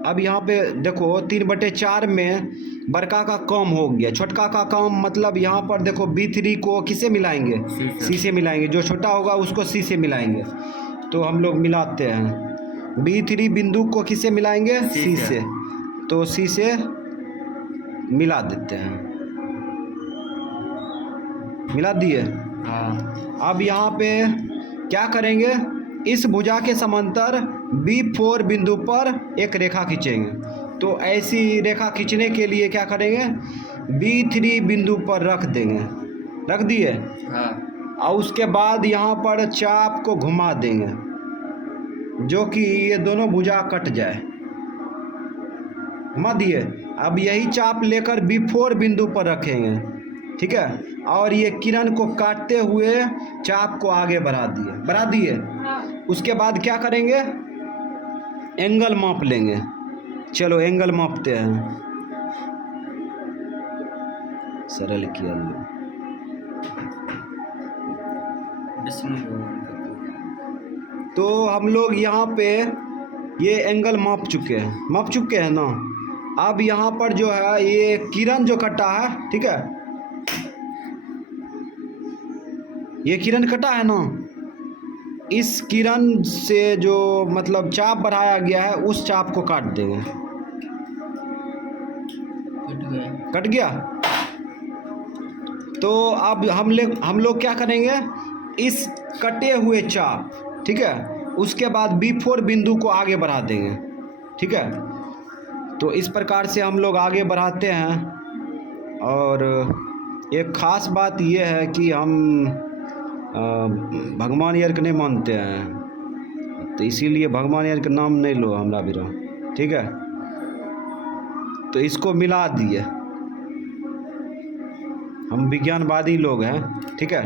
अब यहाँ पे देखो 3/4 में बड़का का कम हो गया, छोटका का कम, मतलब यहाँ पर देखो B3 को किससे मिलाएंगे? C से मिलाएंगे। जो छोटा होगा उसको C से मिलाएंगे। तो हम लोग मिलाते हैं, B3 बिंदु को किससे मिलाएंगे? C से। तो C से मिला देते हैं, मिला दिए। अब यहाँ पे क्या करेंगे? इस भुजा के समांतर B4 बिंदु पर एक रेखा खींचेंगे। तो ऐसी रेखा खींचने के लिए क्या करेंगे? B3 बिंदु पर रख देंगे, रख दिए। और उसके बाद यहाँ पर चाप को घुमा देंगे जो कि ये दोनों भुजा कट जाए, घुमा दिए। अब यही चाप लेकर B4 बिंदु पर रखेंगे, ठीक है। और ये किरण को काटते हुए चाप को आगे बढ़ा दिए, बढ़ा दिए। उसके बाद क्या करेंगे? एंगल माप लेंगे। चलो एंगल मापते हैं, सरल किया लो। तो हम लोग यहाँ पे ये एंगल माप चुके हैं ना। अब यहाँ पर जो है ये किरण जो कटा है, ठीक है, ये किरण कटा है ना, इस किरण से जो मतलब चाप बढ़ाया गया है उस चाप को काट देंगे। कट गया। तो अब हम लोग क्या करेंगे? इस कटे हुए चाप, ठीक है, उसके बाद B4 बिंदु को आगे बढ़ा देंगे, ठीक है। तो इस प्रकार से हम लोग आगे बढ़ाते हैं। और एक ख़ास बात यह है कि हम भगवान यार के नहीं मानते हैं, तो इसीलिए भगवान यार का नाम नहीं लो हमरा भी रहो, ठीक है। तो इसको मिला दिए, हम विज्ञानवादी लोग हैं, ठीक है।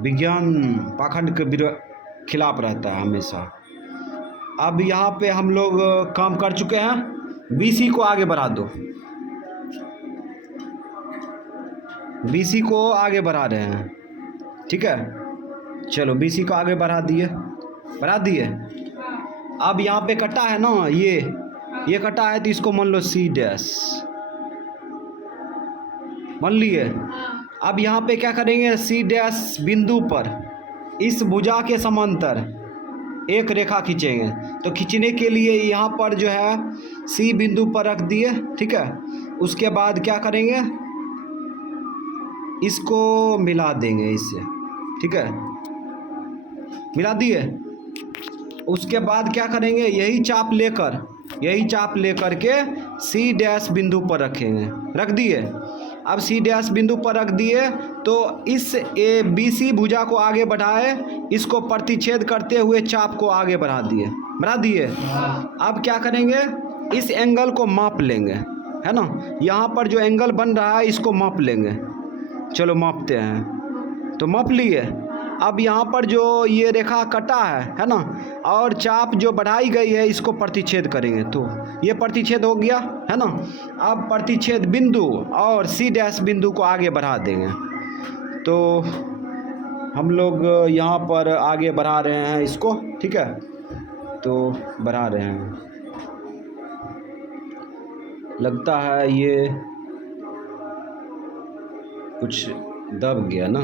विज्ञान पाखंड के खिलाफ रहता है हमेशा। अब यहाँ पे हम लोग काम कर चुके हैं। BC को आगे बढ़ा दो, BC को आगे बढ़ा रहे हैं, ठीक है। चलो BC को आगे बढ़ा दिए, बढ़ा दिए। अब यहाँ पे कटा है ना, ये कटा है, तो इसको मान लो C डैश, मान लिए। अब यहाँ पे क्या करेंगे? C डैश बिंदु पर इस भुजा के समांतर एक रेखा खींचेंगे। तो खींचने के लिए यहाँ पर जो है C बिंदु पर रख दिए, ठीक है। उसके बाद क्या करेंगे? इसको मिला देंगे इससे, ठीक है, मिला दिए। उसके बाद क्या करेंगे? यही चाप लेकर के C डैश बिंदु पर रखेंगे, रख दिए। अब C डैश बिंदु पर रख दिए तो इस BC भुजा को आगे बढ़ाए, इसको प्रतिच्छेद करते हुए चाप को आगे बढ़ा दिए। अब क्या करेंगे? इस एंगल को माप लेंगे, है ना। यहाँ पर जो एंगल बन रहा है इसको माप लेंगे। चलो मापते हैं। तो माप लिए। अब यहाँ पर जो ये रेखा कटा है ना, और चाप जो बढ़ाई गई है इसको प्रतिच्छेद करेंगे, तो ये प्रतिच्छेद हो गया है ना। अब प्रतिच्छेद बिंदु और सी डैश बिंदु को आगे बढ़ा देंगे। तो हम लोग यहाँ पर आगे बढ़ा रहे हैं इसको, ठीक है, तो बढ़ा रहे हैं। लगता है ये कुछ दब गया ना,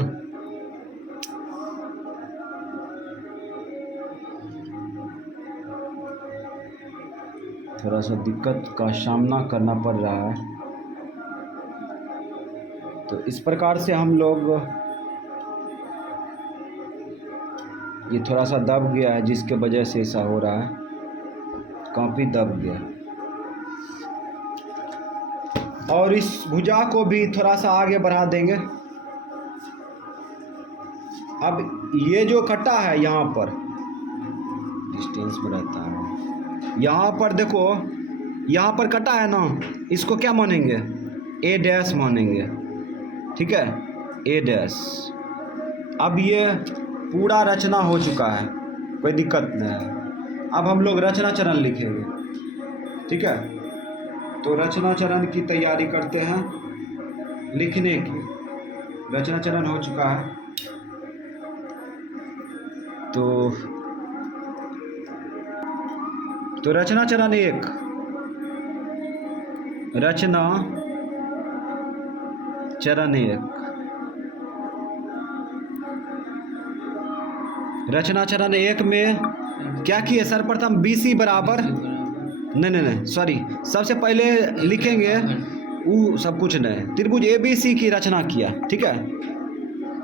थोड़ा सा दिक्कत का सामना करना पड़ रहा है। तो इस प्रकार से हम लोग, ये थोड़ा सा दब गया है जिसके वजह से ऐसा हो रहा है, काफ़ी दब गया। और इस भुजा को भी थोड़ा सा आगे बढ़ा देंगे। अब ये जो कटा है यहाँ पर डिस्टेंस में रहता है, यहाँ पर देखो, यहाँ पर कटा है ना, इसको क्या मानेंगे, ए डैश मानेंगे, ठीक है, ए डैश। अब ये पूरा रचना हो चुका है, कोई दिक्कत नहीं है। अब हम लोग रचना चरण लिखेंगे, ठीक है। तो रचना चरण की तैयारी करते हैं लिखने की। रचना चरण हो चुका है, तो रचना चरण 1, रचना चरण 1, रचना चरण 1 में क्या किए, सर्वप्रथम BC बराबर, नहीं सॉरी, सबसे पहले लिखेंगे वो सब कुछ नहीं, त्रिभुज ABC की रचना किया, ठीक है।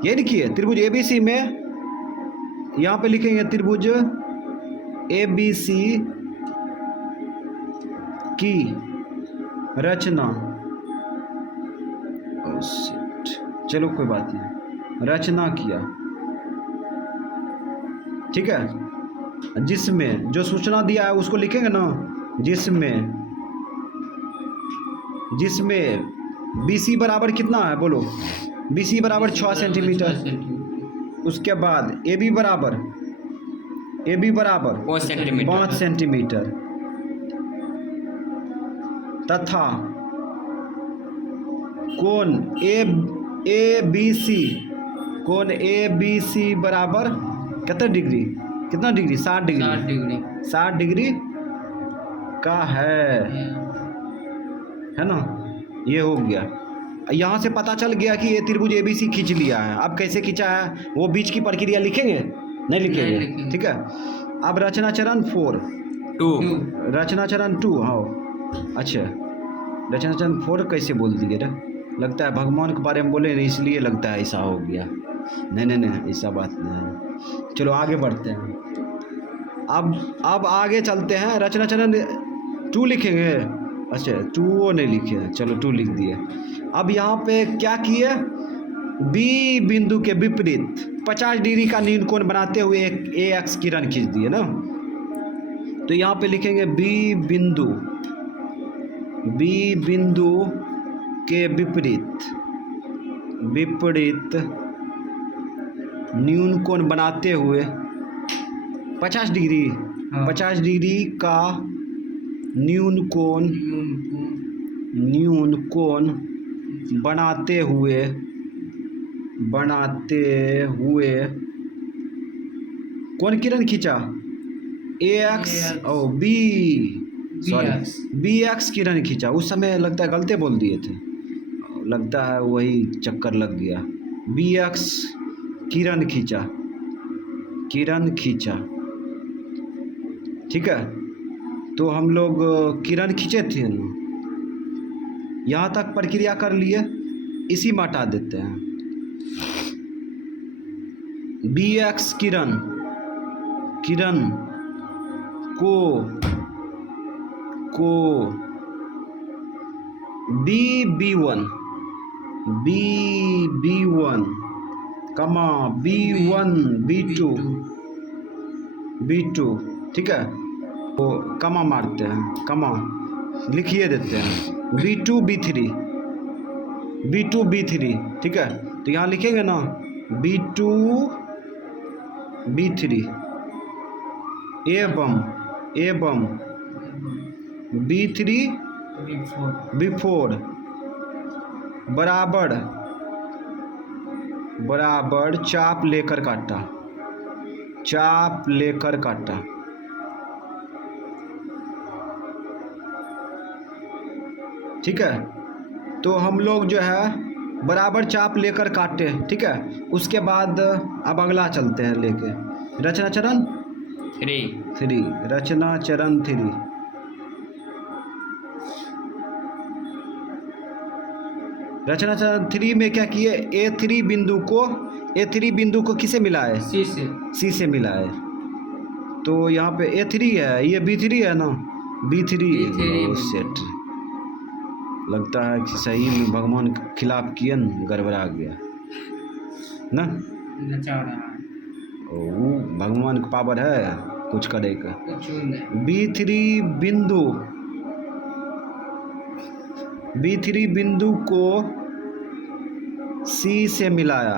ये लिखिए त्रिभुज ABC में, यहाँ पे लिखेंगे त्रिभुज ABC की रचना, चलो कोई बात नहीं, रचना किया, ठीक है। जिसमें जो सूचना दिया है उसको लिखेंगे ना, जिसमें BC बराबर कितना है बोलो, BC बराबर 6 सेंटीमीटर। उसके बाद AB बराबर 5 सेंटीमीटर तथा कोण ABC बराबर कितना डिग्री, 60 डिग्री का है ना। ये हो गया। यहाँ से पता चल गया कि ये त्रिभुज ABC खींच लिया है। अब कैसे खींचा है वो बीच की प्रक्रिया लिखेंगे, नहीं लिखेंगे, ठीक है। अब रचना चरण 2, रचना चरण 2, हाँ अच्छा, रचना चरण 4 कैसे बोल दिए रे, लगता है भगवान के बारे में बोले इसलिए लगता है ऐसा हो गया। नहीं ऐसा बात नहीं है। चलो आगे बढ़ते हैं। अब आगे चलते हैं, रचना चरण 2 लिखेंगे, अच्छा 2 नहीं लिखे, चलो 2 लिख दिए। अब यहाँ पे क्या किए, B बिंदु के विपरीत 50 डिग्री का न्यून कोण बनाते हुए एक AX किरण खींच दिए ना। तो यहाँ पे लिखेंगे B बिंदु के विपरीत न्यून कोण बनाते हुए 50 डिग्री, हाँ। 50 डिग्री का न्यून कोण बनाते हुए कौन किरण खींचा, AX और BX किरण खींचा। उस समय लगता है गलती बोल दिए थे, लगता है वही चक्कर लग गया। BX किरण खींचा, ठीक है। तो हम लोग किरण खींचे थे ना, यहाँ तक प्रक्रिया कर लिए, इसी में हटा देते हैं। BX किरण को B1 कमा B1 B2, ठीक है। तो कमा मारते हैं, कमा लिखिए देते हैं, B2 B3, ठीक है। तो यहाँ लिखेंगे ना B2 B3 एवं B3 B4 बराबर चाप लेकर काटा। ठीक है, तो हम लोग जो है बराबर चाप लेकर काटे। ठीक है, उसके बाद अब अगला चलते हैं लेके रचना चरण 3 रचना चरण 3। रचना चरण 3 में क्या किए, A3 बिंदु को किसे मिलाए, C से मिलाए। तो यहाँ पे A3 है, ये B3 है ना, B3 सेट। लगता है कि सही में भगवान के खिलाफ किए न, गड़बड़ा गया ना। वो भगवान का पावर है कुछ करे का। B3 बिंदु को C से मिलाया,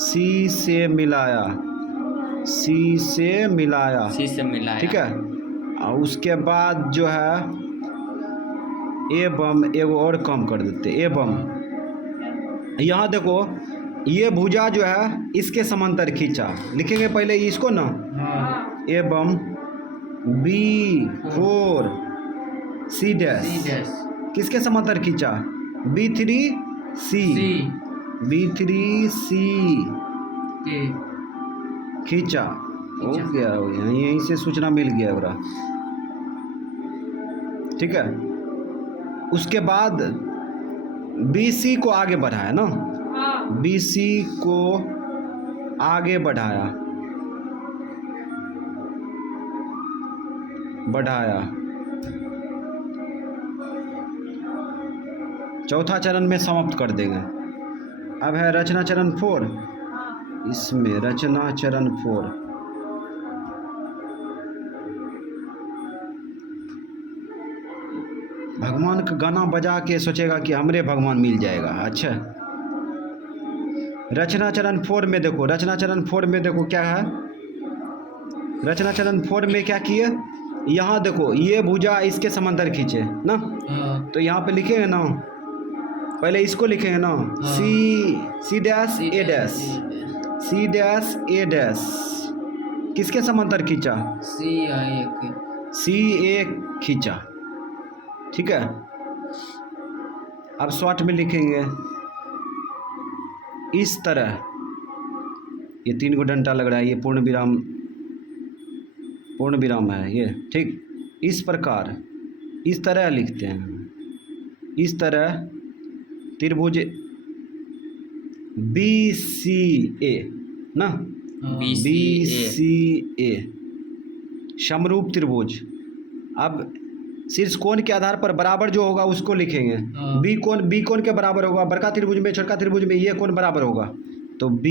C से मिलाया। ठीक है, और उसके बाद जो है एवं एगो और कम कर देते, एवं यहाँ देखो ये भुजा जो है इसके समांतर खींचा, लिखेंगे पहले इसको ना, एवं B4 C डैश किसके समांतर खींचा, B3C खींचा। हो गया, यहीं से सूचना मिल गया पूरा। ठीक है, उसके बाद BC को आगे बढ़ाया ना, BC को आगे बढ़ाया। चौथा चरण में समाप्त कर देंगे। अब है रचना चरण 4। इसमें रचना चरण 4 भगवान का गाना बजा के सोचेगा कि हमरे भगवान मिल जाएगा। अच्छा, रचना चरण 4 में देखो, रचना चरण 4 में देखो क्या है। रचना चरण 4 में क्या किए, यहाँ देखो ये भुजा इसके समांतर खींचे ना, तो यहाँ पे लिखेंगे ना, पहले इसको लिखेंगे ना, C डैश A डैश किसके समांतर खींचा, C1 खींचा। ठीक है, अब शॉर्ट में लिखेंगे इस तरह, ये 3 डंडा लग रहा है, ये पूर्ण विराम है ये। ठीक, इस प्रकार इस तरह लिखते हैं, इस तरह त्रिभुज BCA ना, BCA समरूप त्रिभुज। अब शीर्ष कोण के आधार पर बराबर जो होगा उसको लिखेंगे। बी कोण के बराबर होगा, बड़का त्रिभुज में छोटका त्रिभुज में ये कोण बराबर होगा तो B।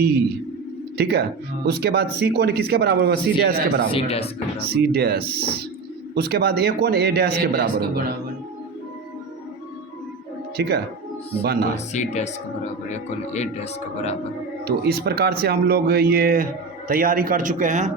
ठीक है, उसके बाद C कोण किसके बराबर होगा, C डैश के बराबर, C डैश। उसके बाद A कोण A डैश के बराबर होगा। ठीक है, बना C डैश के बराबर, A कोण A डैश के बराबर। तो इस प्रकार से हम लोग ये तैयारी कर चुके हैं।